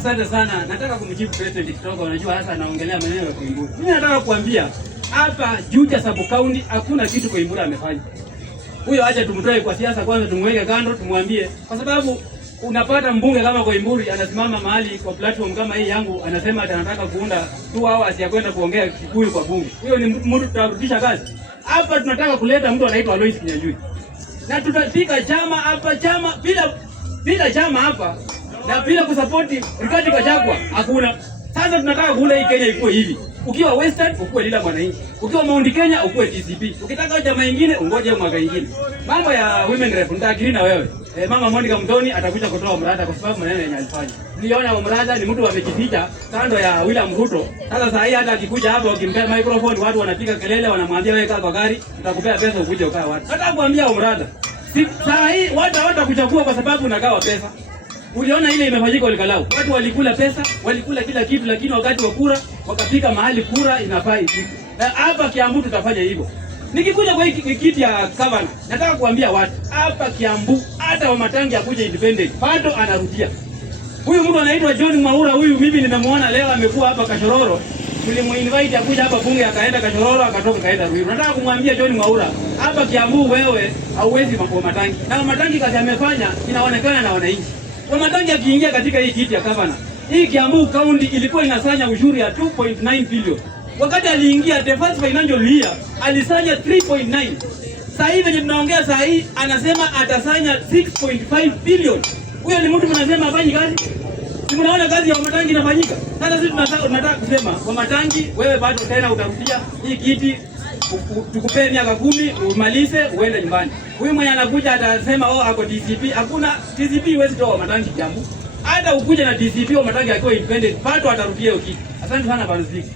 Asante sana. Nataka kumjibu President kidogo, unajua hasa anaongelea maneno ya Koimburi. Mimi nataka kuambia hapa Juja Sub County hakuna kitu Koimburi amefanya. Huyo acha tumtoe kwa siasa kwanza, tumweke kando, tumwambie kwa sababu unapata mbunge kama Koimburi anasimama mahali kwa platform kama hii yangu anasema anataka kuunda 2 hours ya kwenda kuongea Kikuyu kwa bunge. Huyo ni mtu tutarudisha kazi. Hapa tunataka kuleta mtu anaitwa Alois Kinyanjui. Na tutafika chama hapa, chama bila chama hapa na bila kusupport Rigathi Gachagua hakuna. Sasa tunataka kuunda hii Kenya ikuwe hivi. Ukiwa Western ukuwe Linda Mwananchi. Ukiwa Mount Kenya ukuwe TCP. Ukitaka chama kingine ungoje mwaka mwingine. Mambo ya women rep nitakiri na wewe. Mama Monica Mtoni atakuja kutoa mrada kwa sababu maneno yenye alifanya. Niliona mrada ni mtu amejificha kando ya William Ruto. Sasa saa hii hata akikuja hapa ukimpea microphone watu wanapiga kelele wanamwambia wewe kaa kwa gari, tutakupea pesa ukuje ukae wapi. Nataka kuambia mrada. Saa hii watu hawatakuchagua kwa sababu unagawa pesa. Uliona ile imefanyika Olkalau. Watu walikula pesa, walikula kila kitu, lakini wakati wa kura wakafika mahali kura inafaa hivi. Na hapa Kiambu tutafanya hivyo. Nikikuja kwa hii kiti ya governor, nataka kuambia watu hapa Kiambu hata Wamatangi akuje independent, bado anarudia. Huyu mtu anaitwa John Mwaura, huyu mimi nimemuona leo amekuwa hapa Kashororo. Tulimuinvite akuja hapa bunge akaenda Kashororo akatoka kaenda Ruiru. Nataka kumwambia John Mwaura, hapa Kiambu wewe hauwezi Wamatangi. Na Wamatangi kazi amefanya inaonekana na wananchi. Wamatangi akiingia katika hii kiti ya governor, hii Kiambu county ilikuwa inasanya ushuru ya 2.9 billion. Wakati aliingia the first financial year alisanya 3.9. Sasa hivi venye tunaongea saa hii anasema atasanya 6.5 billion. Huyo ni mtu mnasema afanye kazi? Si mnaona kazi ya Wamatangi inafanyika? Sasa sisi tunataka kusema Wamatangi wewe bado tena utarudia hii kiti tukupeni miaka 10 umalize uende nyumbani. Huyu mwenye anakuja atasema ako TCP. Hakuna TCP, huwezi toa Wamatangi Kiambu. Hata ukuje na TCP Wamatangi akiwa independent bado atarudia hiyo kiti. Asante sana bwana Ziki.